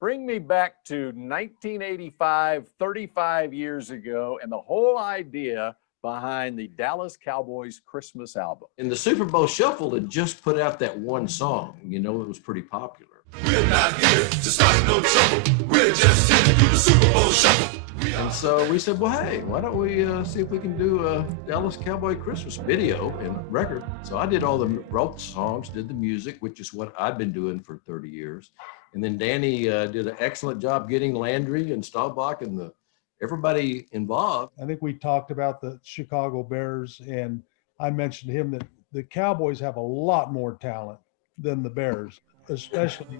bring me back to 1985, 35 years ago, and the whole idea behind the Dallas Cowboys Christmas album. And the Super Bowl Shuffle had just put out that one song, it was pretty popular. We're not here to start no trouble. We're just here to do the Super Bowl Shuffle. And so we said, well, hey, why don't we see if we can do a Dallas Cowboy Christmas video and record. So I did wrote the songs, did the music, which is what I've been doing for 30 years. And then Danny did an excellent job getting Landry and Staubach and everybody involved. I think we talked about the Chicago Bears, and I mentioned to him that the Cowboys have a lot more talent than the Bears, especially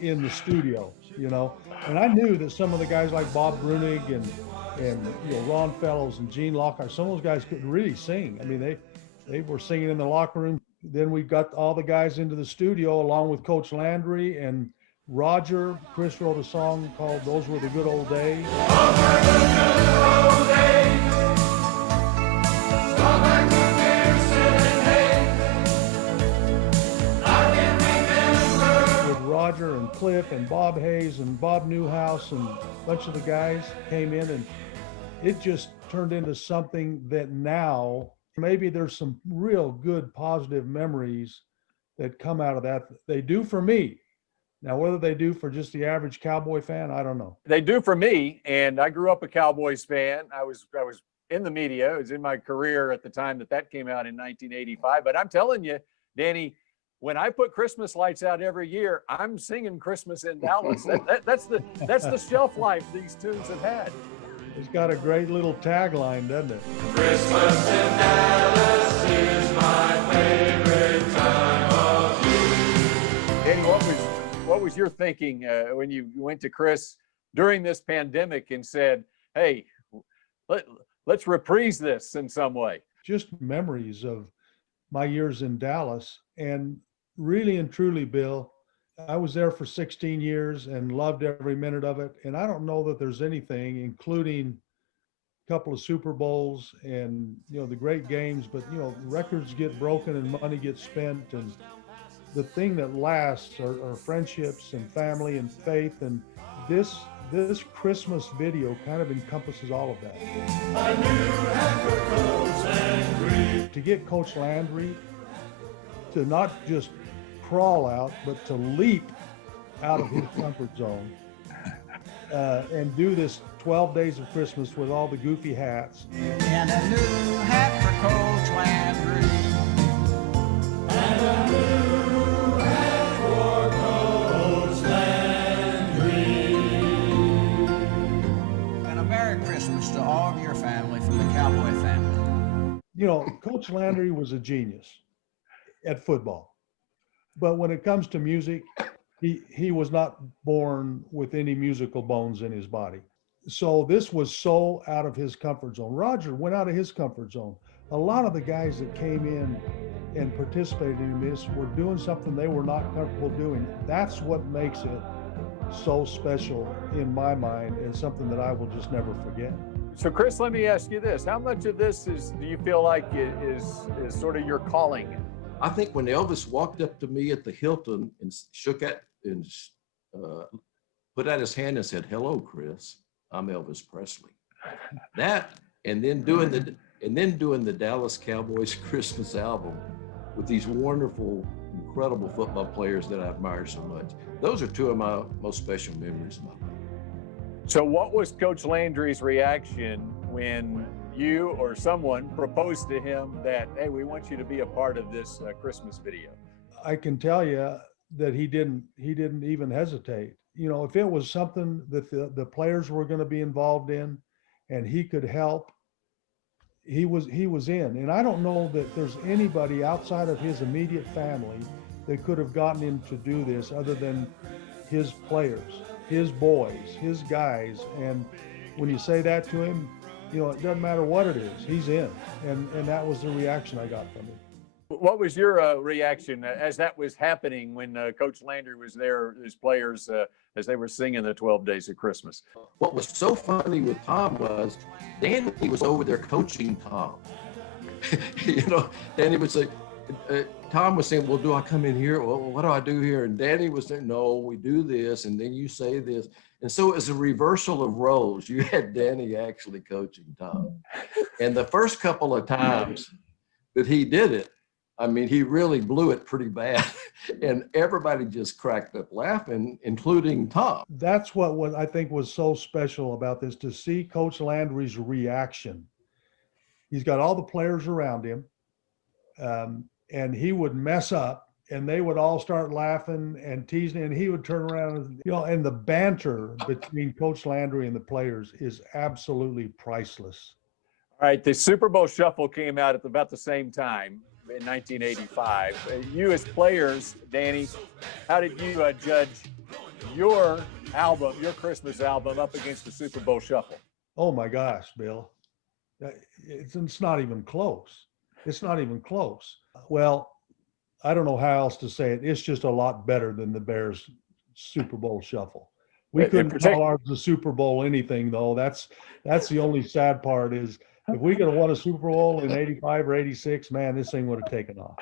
in the studio, And I knew that some of the guys like Bob Brunig and Ron Fellows and Gene Lockhart, some of those guys could really sing. I mean, they were singing in the locker room. Then we got all the guys into the studio along with Coach Landry and Roger. Chris wrote a song called "Those Were the Good Old Days." Roger and Cliff and Bob Hayes and Bob Newhouse and a bunch of the guys came in, and it just turned into something that now maybe there's some real good positive memories that come out of that. They do for me. Now, whether they do for just the average Cowboy fan, I don't know. They do for me, and I grew up a Cowboys fan. I was in the media. It was in my career at the time that came out in 1985. But I'm telling you, Danny, when I put Christmas lights out every year, I'm singing Christmas in Dallas. That's the shelf life these tunes have had. It's got a great little tagline, doesn't it? Christmas in Dallas is my favorite time of year. Danny, what was your thinking when you went to Chris during this pandemic and said, "Hey, let's reprise this in some way"? Just memories of my years in Dallas, and really and truly, Bill, I was there for 16 years and loved every minute of it. And I don't know that there's anything, including a couple of Super Bowls and, the great games, but, records get broken and money gets spent. And the thing that lasts are friendships and family and faith. And this Christmas video kind of encompasses all of that. A new hat for Coach Landry. To get Coach Landry to not just crawl out, but to leap out of his comfort zone and do this 12 days of Christmas with all the goofy hats. And a new hat for Coach Landry. And a new hat for Coach Landry. And a Merry Christmas to all of your family from the Cowboy family. Coach Landry was a genius at football. But when it comes to music, he was not born with any musical bones in his body. So this was so out of his comfort zone. Roger went out of his comfort zone. A lot of the guys that came in and participated in this were doing something they were not comfortable doing. That's what makes it so special in my mind, and something that I will just never forget. So, Chris, let me ask you this. How much of this do you feel like is sort of your calling? I think when Elvis walked up to me at the Hilton and put out his hand and said, "Hello, Chris, I'm Elvis Presley." That, and then doing the Dallas Cowboys Christmas album with these wonderful, incredible football players that I admire so much. Those are two of my most special memories of my life. So what was Coach Landry's reaction when you or someone proposed to him that, "Hey, we want you to be a part of this Christmas video"? I can tell you that he didn't even hesitate. If it was something that the players were going to be involved in and he could help, he was in. And I don't know that there's anybody outside of his immediate family that could have gotten him to do this other than his players, his boys, his guys. And when you say that to him, it doesn't matter what it is, he's in. And that was the reaction I got from him. What was your reaction as that was happening when Coach Landry was there, his players, as they were singing the 12 Days of Christmas? What was so funny with Tom was Danny was over there coaching Tom. Danny would say, Tom was saying, well, do I come in here? Well, what do I do here? And Danny was saying, no, we do this. And then you say this. And so it was a reversal of roles. You had Danny actually coaching Tom. And the first couple of times that he did it, I mean, he really blew it pretty bad. And everybody just cracked up laughing, including Tom. That's what I think was so special about this, to see Coach Landry's reaction. He's got all the players around him, and he would mess up, and they would all start laughing and teasing, and he would turn around and, and the banter between Coach Landry and the players is absolutely priceless. All right, the Super Bowl Shuffle came out at about the same time in 1985. You as players, Danny, how did you judge your album, your Christmas album, up against the Super Bowl Shuffle? Oh my gosh, Bill. It's not even close. It's not even close. Well, I don't know how else to say it. It's just a lot better than the Bears Super Bowl Shuffle. We couldn't call ours the Super Bowl anything, though. That's the only sad part is, if we could have won a Super Bowl in 85 or 86, man, this thing would have taken off.